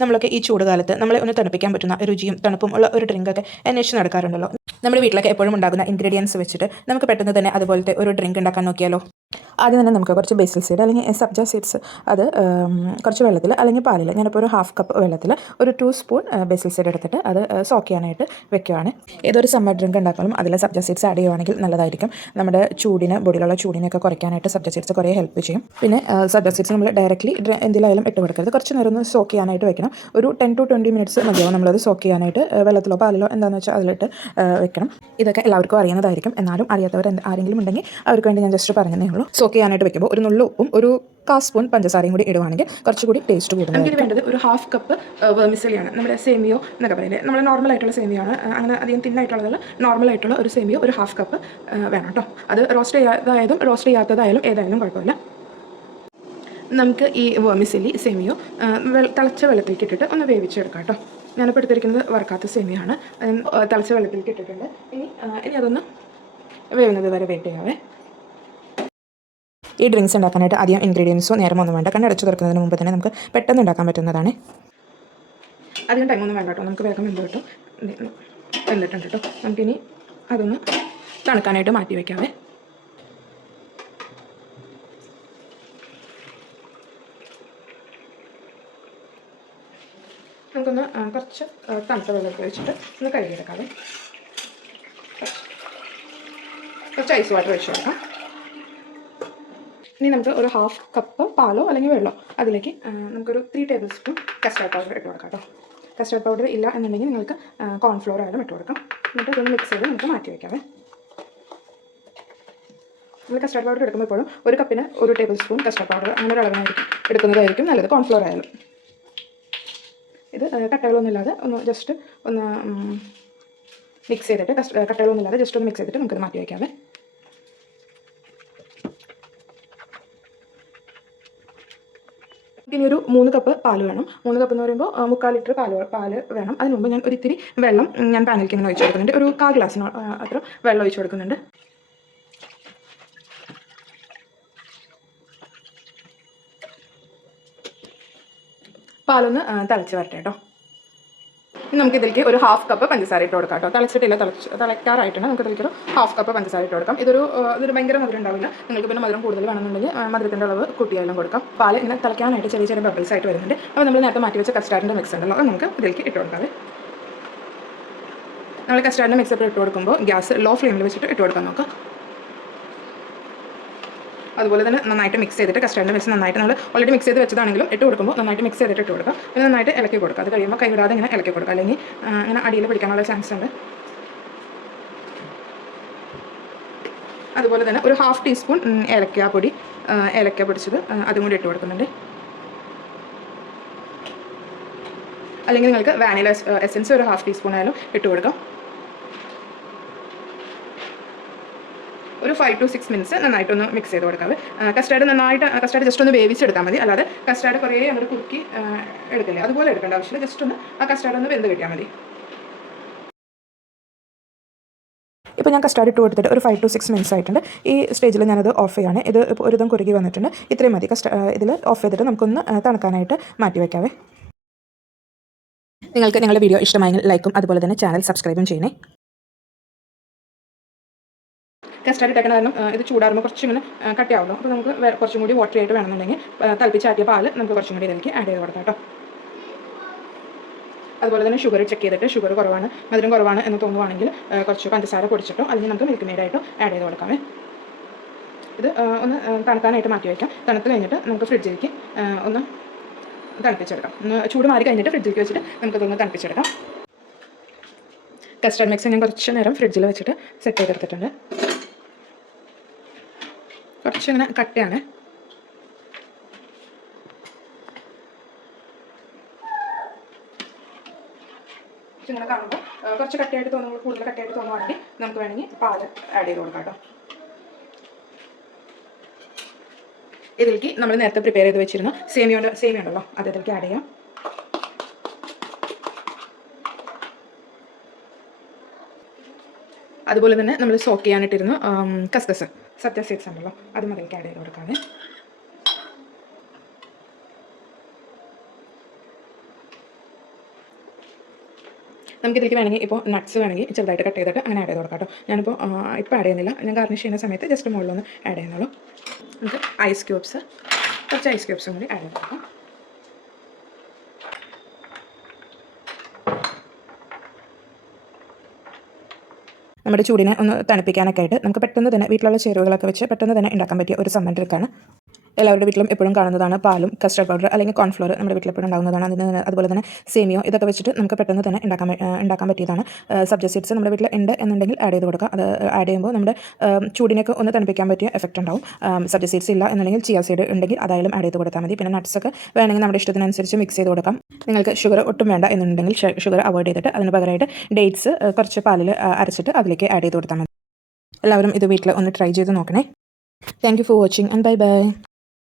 നമ്മളൊക്കെ ഈ ചൂട് കാലത്ത് നമ്മളെ ഒന്ന് തണുപ്പിക്കാൻ പറ്റുന്ന രുചിയും തണുപ്പും ഉള്ള ഒരു ഡ്രിങ്കൊക്കെ അന്വേഷിച്ച് നടക്കാറുണ്ടല്ലോ. നമ്മുടെ വീട്ടിലൊക്കെ എപ്പോഴും ഉണ്ടാകുന്ന ഇൻഗ്രീഡിയൻസ് വെച്ചിട്ട് നമുക്ക് പെട്ടെന്ന് തന്നെ അതുപോലത്തെ ഒരു ഡ്രിങ്ക് ഉണ്ടാക്കാൻ നോക്കിയാലോ. ആദ്യം തന്നെ നമുക്ക് കുറച്ച് ബേസിൽ സീഡ് അല്ലെങ്കിൽ സബ്ജ സീഡ്സ് അത് കുറച്ച് വെള്ളത്തിൽ അല്ലെങ്കിൽ പാലിൽ, ഞാനിപ്പോൾ ഒരു ഹാഫ് കപ്പ് വെള്ളത്തിൽ ഒരു 2 സ്പൂൺ ബേസിൽ സീഡ് എടുത്തിട്ട് അത് സോക്ക് ചെയ്യാനായിട്ട് വെക്കുകയാണ്. ഏതൊരു സമ്മർ ഡ്രിങ്ക് ഉണ്ടാക്കാനും അതിൽ സബ്ജ സീഡ്സ് ആഡ് ചെയ്യുവാണെങ്കിൽ നല്ലതായിരിക്കും. നമ്മുടെ ചൂടിന്, ബോഡിയിലുള്ള ചൂടിനൊക്കെ കുറയ്ക്കാനായിട്ട് സബ്ജ സീഡ്സ് കുറേ ഹെൽപ്പ് ചെയ്യും. പിന്നെ സബ്ജ സീഡ്സ് നമ്മൾ ഡയറക്റ്റ്ലി എന്തിലായാലും ഇട്ട് കൊടുക്കരുത്. കുറച്ച് നേരം ഒന്ന് സോക്ക് ചെയ്യാനായിട്ട് വെക്കണം. ഒരു 10 to 20 മിനിറ്റ്സ് മതിയാവും നമ്മളത് സോക്ക് ചെയ്യാനായിട്ട്. വെള്ളത്തിലോ പാലിലോ എന്താണെന്ന് വെച്ചാൽ അതിലിട്ട് വെക്കണം. ഇതൊക്കെ എല്ലാവർക്കും അറിയുന്നതായിരിക്കും. എന്നാലും അറിയാത്തവർ ആരെങ്കിലും ഉണ്ടെങ്കിൽ അവർക്ക് വേണ്ടി ഞാൻ ജസ്റ്റ് പറഞ്ഞതേ ഉള്ളൂ. സോക്ക് ചെയ്യാനായിട്ട് വെക്കുമ്പോൾ ഒരു നുള്ളു ഉപ്പും ഒരു 1/4 സ്പൂൺ പഞ്ചസാരയും കൂടി ഇടുവാണെങ്കിൽ കുറച്ചുകൂടി ടേസ്റ്റ് കൂടും. നമുക്ക് വേണ്ടത് ഒരു ഹാഫ് കപ്പ് വെർമിസെലിയാണ്. നമ്മുടെ സേമിയോ എന്നൊക്കെ പറയുന്നത് നമ്മൾ നോർമൽ ആയിട്ടുള്ള സേമിയാണ്. അങ്ങനെ അധികം തിന്നായിട്ടുള്ളതല്ല, നോർമൽ ആയിട്ടുള്ള ഒരു സേമിയോ ഒരു ഹാഫ് കപ്പ് വേണം കേട്ടോ. അത് റോസ്റ്റ് ചെയ്യാത്തതായാലും ഏതായാലും കുഴപ്പമില്ല. നമുക്ക് ഈ വെർമിസെലി സേമിയോ തിളച്ച വെള്ളത്തിലേക്ക് ഇട്ടിട്ട് ഒന്ന് വേവിച്ചെടുക്കാം കേട്ടോ. ഞാനിപ്പോൾ എടുത്തിരിക്കുന്നത് വറുക്കാത്ത സേമിയാണ്. തിളച്ച വെള്ളത്തിലേക്ക് ഇട്ടിട്ടുണ്ട്. ഇനി അതൊന്ന് വേവുന്നത് വരെ വെയിറ്റ് ചെയ്യാവേ. ഈ ഡ്രിങ്ക്സ് ഉണ്ടാക്കാനായിട്ട് അധികം ഇൻഗ്രീഡിയൻസോ നേരമൊന്നും വേണ്ട. കണ്ണടച്ച് തുറക്കുന്നതിന് മുമ്പ് തന്നെ നമുക്ക് പെട്ടെന്ന് ഉണ്ടാക്കാൻ പറ്റുന്നതാണ്. അധികം ടൈമൊന്നും വേണ്ട കേട്ടോ. നമുക്ക് വേഗം വെന്തിട്ടുണ്ട് കേട്ടോ. നമുക്കിനി അതൊന്ന് തണുക്കാനായിട്ട് മാറ്റി വയ്ക്കാവേ. നമുക്കൊന്ന് കുറച്ച് തണുത്ത വെള്ളമൊക്കെ വെച്ചിട്ട് ഒന്ന് കഴുകിയെടുക്കാവേ. കുറച്ച് ഐസ് വാട്ടർ വെച്ച് കൊടുക്കാം. ഇനി നമുക്ക് ഒരു ഹാഫ് കപ്പ് പാലോ അല്ലെങ്കിൽ വെള്ളമോ അതിലേക്ക് നമുക്കൊരു 3 ടേബിൾ സ്പൂൺ കസ്റ്റാർഡ് പൗഡർ ഇട്ട് കൊടുക്കാം കേട്ടോ. കസ്റ്റാർഡ് പൗഡർ ഇല്ല എന്നുണ്ടെങ്കിൽ നിങ്ങൾക്ക് കോൺഫ്ലോർ ആയാലും ഇട്ട് കൊടുക്കാം. എന്നിട്ട് ഇതൊന്ന് മിക്സ് ചെയ്ത് നമുക്ക് മാറ്റി വയ്ക്കാവേ. നമ്മൾ കസ്റ്റാർഡ് പൗഡർ എടുക്കുമ്പോൾ എപ്പോഴും ഒരു കപ്പിന് 1 ടേബിൾ സ്പൂൺ കസ്റ്റാർഡ് പൗഡർ അങ്ങനെ ഒരു അളവിനായിരിക്കും എടുക്കുന്നതായിരിക്കും നല്ലത്. കോൺഫ്ലോർ ആയാലും ഇത് കട്ടകളൊന്നുമില്ലാതെ ഒന്ന് ജസ്റ്റ് ഒന്ന് മിക്സ് ചെയ്തിട്ട് കട്ടകളൊന്നുമില്ലാതെ ജസ്റ്റ് ഒന്ന് മിക്സ് ചെയ്തിട്ട് നമുക്കത് മാറ്റി വയ്ക്കാവേ. ഇനി ഒരു 3 കപ്പ് പാൽ വേണം. 3 കപ്പ് എന്ന് പറയുമ്പോൾ 3/4 ലിറ്റർ പാല് വേണം. അതിന് മുമ്പ് ഞാൻ ഒരിത്തിരി വെള്ളം ഞാൻ പാനിലേക്ക് ഇങ്ങനെ ഒഴിച്ച് കൊടുക്കുന്നുണ്ട്. ഒരു 1/4 ഗ്ലാസ്സിന് അത്ര വെള്ളം ഒഴിച്ച് കൊടുക്കുന്നുണ്ട്. പാലൊന്ന് തിളച്ച് വരട്ടെ കേട്ടോ. ഇനി നമുക്കിതിലേക്ക് ഒരു ഹാഫ് കപ്പ് പഞ്ചസാര ഇട്ട് കൊടുക്കാം കേട്ടോ. തിളക്കാറായിട്ടാണ് നമുക്ക് ഇതിലേക്ക് ഒരു ഹാഫ് കപ്പ് പഞ്ചസാര ഇട്ട് കൊടുക്കാം. ഇതൊരു ഭയങ്കര മധുരം ഉണ്ടാവില്ല. നിങ്ങൾക്ക് പിന്നെ മധുരം കൂടുതൽ വേണമെന്നുണ്ടെങ്കിൽ മധുരത്തിൻ്റെ അളവ് കൂട്ടിയാലും കൊടുക്കാം. പാൽ ഇങ്ങനെ തിളയ്ക്കാനായിട്ട് ചെറിയ ചെറിയ ബബിൾസ് ആയിട്ട് വരുന്നുണ്ട്. അപ്പോൾ നമ്മൾ നേരത്തെ മാറ്റി വെച്ച കസ്റ്റാർഡിൻ്റെ മിക്സ് ഉണ്ടല്ലോ, അത് നമുക്ക് ഇതിലേക്ക് ഇട്ട് കൊടുക്കാം. നമ്മൾ കസ്റ്റാർഡിൻ്റെ മിക്സ് ഇട്ട് കൊടുക്കുമ്പോൾ ഗ്യാസ് ലോ ഫ്ലെയിമിൽ വെച്ചിട്ട് ഇട്ട് കൊടുക്കാൻ നോക്കാം. അതുപോലെ തന്നെ നന്നായിട്ട് മിക്സ് ചെയ്തിട്ട് കസ്റ്റാർഡിൻ്റെ മിക്സ് നന്നായിട്ട് നമ്മൾ ഓൾറെഡി മിക്സ് ചെയ്ത് വെച്ചതാണെങ്കിലും ഇട്ട് കൊടുക്കുമ്പോൾ നന്നായിട്ട് മിക്സ് ചെയ്തിട്ട് ഇട്ട് കൊടുക്കുക. പിന്നെ നന്നായിട്ട് ഇളക്കി കൊടുക്കുക. അത് കഴിയുമ്പോൾ കൈവിടാതെ ഇങ്ങനെ ഇളക്കി കൊടുക്കുക, അല്ലെങ്കിൽ അങ്ങനെ അടിയിൽ പിടിക്കാനുള്ള ചാൻസ് ഉണ്ട്. അതുപോലെ തന്നെ ഒരു ഹാഫ് ടീസ്പൂൺ ഏലക്ക പൊടിച്ചത് അതും കൂടി ഇട്ട് കൊടുക്കുന്നുണ്ട്. അല്ലെങ്കിൽ നിങ്ങൾക്ക് വാനില എസൻസ് ഒരു ഹാഫ് ടീസ്പൂൺ ആയാലും ഇട്ട് കൊടുക്കാം. ഒരു 5 to 6 മിനിറ്റ്സ് നന്നായിട്ടൊന്ന് മിക്സ് ചെയ്ത് കൊടുക്കാവേ. കസ്റ്റാർഡ് ജസ്റ്റ് ഒന്ന് വേവിച്ചെടുത്താൽ മതി. അല്ലാതെ കസ്റ്റാർഡ് കുറേ അങ്ങോട്ട് കുറുക്കി എടുക്കില്ലേ, അതുപോലെ എടുക്കേണ്ട ആവശ്യമില്ല. ജസ്റ്റ് ഒന്ന് ആ കസ്റ്റാർഡ് ഒന്ന് വെന്ത് കിട്ടിയാൽ മതി. ഇപ്പോൾ ഞാൻ കസ്റ്റാർഡ് ഇട്ട് കൊടുത്തിട്ട് ഒരു 5 to 6 മിനിറ്റ്സ് ആയിട്ടുണ്ട്. ഈ സ്റ്റേജിൽ ഞാനത് ഓഫ് ചെയ്യാണ്. ഇത് ഇപ്പോൾ ഒരുതം കുറുകി വന്നിട്ടുണ്ട്. ഇത്രയും മതി. ഇതിൽ ഓഫ് ചെയ്തിട്ട് നമുക്കൊന്ന് തണുക്കാനായിട്ട് മാറ്റി വയ്ക്കാവേ. നിങ്ങൾക്ക് നിങ്ങളുടെ വീഡിയോ ഇഷ്ടമായെങ്കിൽ ലൈക്കും അതുപോലെ തന്നെ ചാനൽ സബ്സ്ക്രൈബും ചെയ്യണേ. കസ്റ്റാർഡ് ഇട്ടേക്കുന്ന കാരണം ഇത് ചൂടാറുമ്പോൾ കുറച്ചിങ്ങനെ കട്ടിയാവുള്ളൂ. അപ്പോൾ നമുക്ക് കുറച്ചും കൂടി വാട്ടറി ആയിട്ട് വേണമെന്നുണ്ടെങ്കിൽ തിളപ്പിച്ചാറ്റിയ പാൽ നമുക്ക് കുറച്ചും കൂടി ഇതിലേക്ക് ആഡ് ചെയ്ത് കൊടുക്കാം കേട്ടോ. അതുപോലെ തന്നെ ഷുഗർ ചെക്ക് ചെയ്തിട്ട് ഷുഗർ കുറവാണ്, മധുരം കുറവാണ് എന്ന് തോന്നുവാണെങ്കിൽ കുറച്ച് പഞ്ചസാര പൊടിച്ചിട്ടോ അല്ലെങ്കിൽ നമുക്ക് മിൽക്ക് മെയ്ഡായിട്ടോ ആഡ് ചെയ്ത് കൊടുക്കാമേ. ഇത് ഒന്ന് തണുക്കാനായിട്ട് മാറ്റി വയ്ക്കാം. തണുത്ത് കഴിഞ്ഞിട്ട് നമുക്ക് ഫ്രിഡ്ജിലേക്ക് ഒന്ന് തണുപ്പിച്ചെടുക്കാം. ചൂട് മാറി കഴിഞ്ഞിട്ട് ഫ്രിഡ്ജിലേക്ക് വെച്ചിട്ട് നമുക്കതൊന്ന് തണുപ്പിച്ചെടുക്കാം. കസ്റ്റാർഡ് മിക്സ് ഞാൻ കുറച്ച് നേരം ഫ്രിഡ്ജിൽ വെച്ചിട്ട് സെറ്റ് ചെയ്തെടുത്തിട്ടുണ്ട്. കുറച്ചിങ്ങനെ കട്ടിയാണ്. ഇങ്ങനെ കാണുമ്പോൾ കുറച്ച് കട്ടിയായിട്ട് തോന്നുമ്പോൾ, കൂടുതൽ കട്ടിയായിട്ട് തോന്നുവാണെങ്കിൽ നമുക്ക് വേണമെങ്കിൽ പാല് ആഡ് ചെയ്ത് കൊടുക്കാം കേട്ടോ. ഇതിലേക്ക് നമ്മൾ നേരത്തെ പ്രിപ്പയർ ചെയ്ത് വെച്ചിരുന്ന സേമിയ ഉണ്ടല്ലോ, അത് ഇതിലേക്ക് ആഡ് ചെയ്യാം. അതുപോലെ തന്നെ നമ്മൾ സോക്ക് ചെയ്യാനിട്ടിരുന്ന കസ്കസ് സബ്ജ സീഡ്സ് ഉണ്ടല്ലോ, അതും അതിലേക്ക് ആഡ് ചെയ്ത് കൊടുക്കാതെ. നമുക്കിതിലേക്ക് വേണമെങ്കിൽ ഇപ്പോൾ നട്ട്സ് വേണമെങ്കിൽ ചെറുതായിട്ട് കട്ട് ചെയ്തിട്ട് അങ്ങനെ ആഡ് ചെയ്ത് കൊടുക്കാം കേട്ടോ. ഞാനിപ്പോൾ ഇപ്പോൾ ആഡ് ചെയ്യുന്നില്ല, ഞാൻ ഗാർണിഷ് ചെയ്യുന്ന സമയത്ത് ജസ്റ്റ് മുകളിലൊന്ന് ആഡ് ചെയ്യുന്നുള്ളൂ. നമുക്ക് കുറച്ച് ഐസ് ക്യൂബ്സും കൂടി ആഡ് ചെയ്ത് കൊടുക്കാം. നമ്മുടെ ചൂടിനെ ഒന്ന് തണുപ്പിക്കാനൊക്കെ ആയിട്ട് നമുക്ക് പെട്ടെന്ന് തന്നെ വീട്ടിലുള്ള ചേരുവകളൊക്കെ വെച്ച് പെട്ടെന്ന് തന്നെ ഉണ്ടാക്കാൻ പറ്റിയ ഒരു സമ്മർ ഡ്രിങ്കാണ്. എല്ലാവരുടെ വീട്ടിലും എപ്പോഴും കാണുന്നതാണ്. പാലും കസ്റ്റർഡ് പൗഡർ അല്ലെങ്കിൽ കോൺഫ്ലോർ നമ്മുടെ വീട്ടിൽ എപ്പോഴും ഉണ്ടാകുന്നതാണ്. അതുപോലെ തന്നെ സേമിയോ ഇതൊക്കെ വെച്ചിട്ട് നമുക്ക് പെട്ടെന്ന് തന്നെ ഉണ്ടാക്കാൻ പറ്റിയതാണ്. സബ്ജ സീഡ്സ് നമ്മുടെ വീട്ടിൽ ഉണ്ട് എന്നുണ്ടെങ്കിൽ ആഡ് ചെയ്ത് കൊടുക്കാം. അത് ആഡ് ചെയ്യുമ്പോൾ നമ്മുടെ ചൂടിനൊക്കെ ഒന്ന് തണുപ്പിക്കാൻ പറ്റിയ എഫക്റ്റ് ഉണ്ടാവും. സബ്ജ സീഡ്സ് ഇല്ല എന്നുണ്ടെങ്കിൽ ചിയ സീഡ് ഉണ്ടെങ്കിൽ അതായാലും ആഡ് ചെയ്ത് കൊടുത്താൽ മതി. പിന്നെ നട്ട്സൊക്കെ വേണമെങ്കിൽ നമ്മുടെ ഇഷ്ടത്തിനനുസരിച്ച് മിക്സ് ചെയ്ത് കൊടുക്കാം. നിങ്ങൾക്ക് ഷുഗർ ഒട്ടും വേണ്ട എന്നുണ്ടെങ്കിൽ ഷുഗർ അവോയ്ഡ് ചെയ്തിട്ട് അതിന് പകരമായിട്ട് ഡേറ്റ്സ് കുറച്ച് പാലിൽ അരച്ചിട്ട് അതിലേക്ക് ആഡ് ചെയ്ത് കൊടുത്താൽ മതി. എല്ലാവരും ഇത് വീട്ടിൽ ഒന്ന് ട്രൈ ചെയ്ത് നോക്കണേ. Thank you for watching and bye bye.